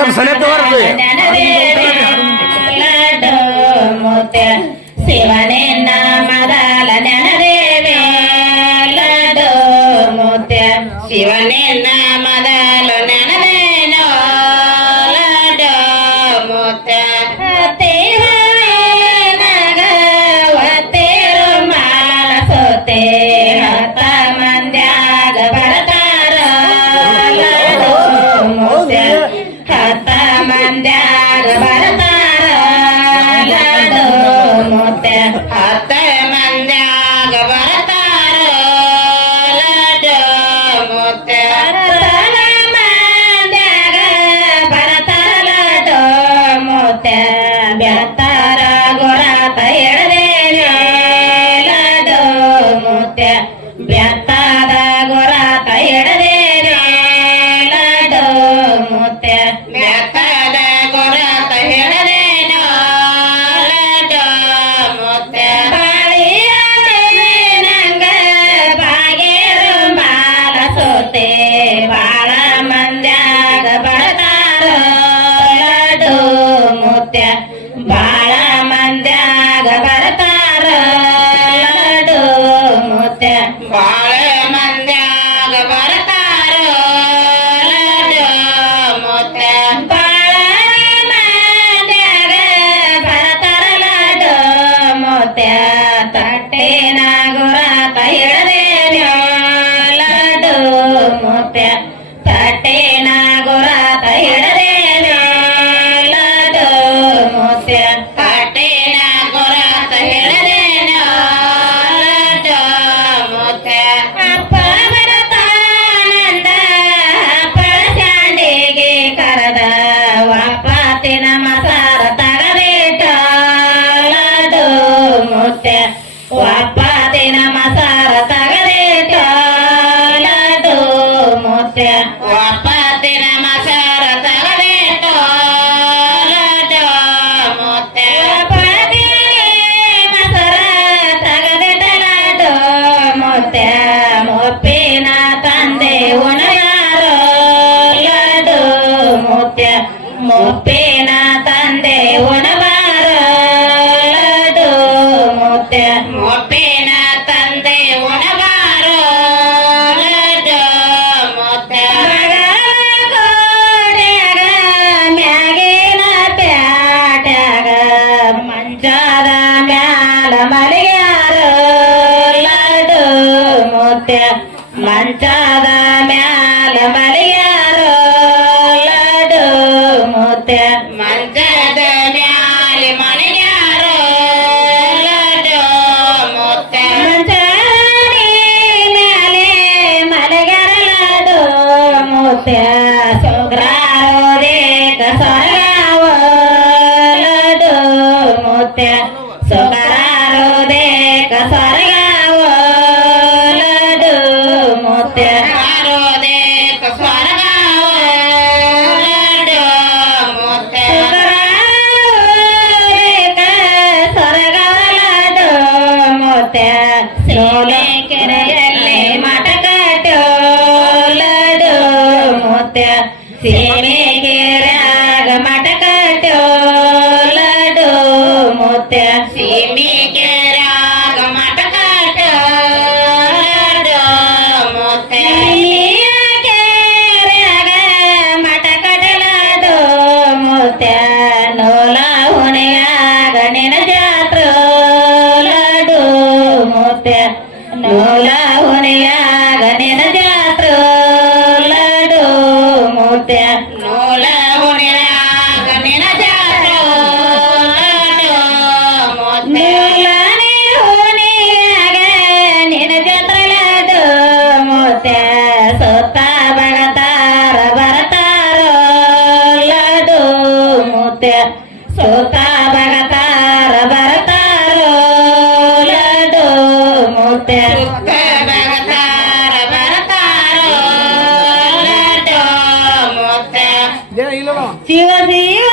सब सने तोर पे ಶಿವನೇ ನಾಮದಾಲ ನೆನರೇವೆ ಲಡೋ ಮುತ್ಯ ಶಿವನೇ ನಾಮದಾಲ ನೆನರೇನೋ ಲಡೋ ಮುತ್ಯ ಹೇಳಲೇ that ಒಪ್ಪತ್ತಿನ ಮಸರ ತರಲೆ ಮುಪ್ಪಿನ ತಂದೆ ಉಣಯಾರೋ ಮುಪ್ಪಿನ ಬಲಿಯಾರು ಮುತ್ತ ಮಂಚದ ಮ್ಯಾಲ ಬಲಿಯಾರು ಲಡು ಮುತ್ತ ಮಂಚದ ಮ್ಯಾಲ ಮನೆಯಾರು ಲಡು ಮುತ್ತ ಮಂಚಾಡಿ ಮ್ಯಾಲೆ ಮನೆಯಾರ ಲಡು ಮುತ್ತ ಸುಗ್ರಾರು కసరగావోలదు ముత్యారోదే కసరగావోలదు ముత్యారోదే కసరగాలదు ముత్యా సోలే కెరయల్లే మటకటోలదు ముత్యా సేమే కెరాగ మటకటోలదు ముత్యా Yeah. శివ శివ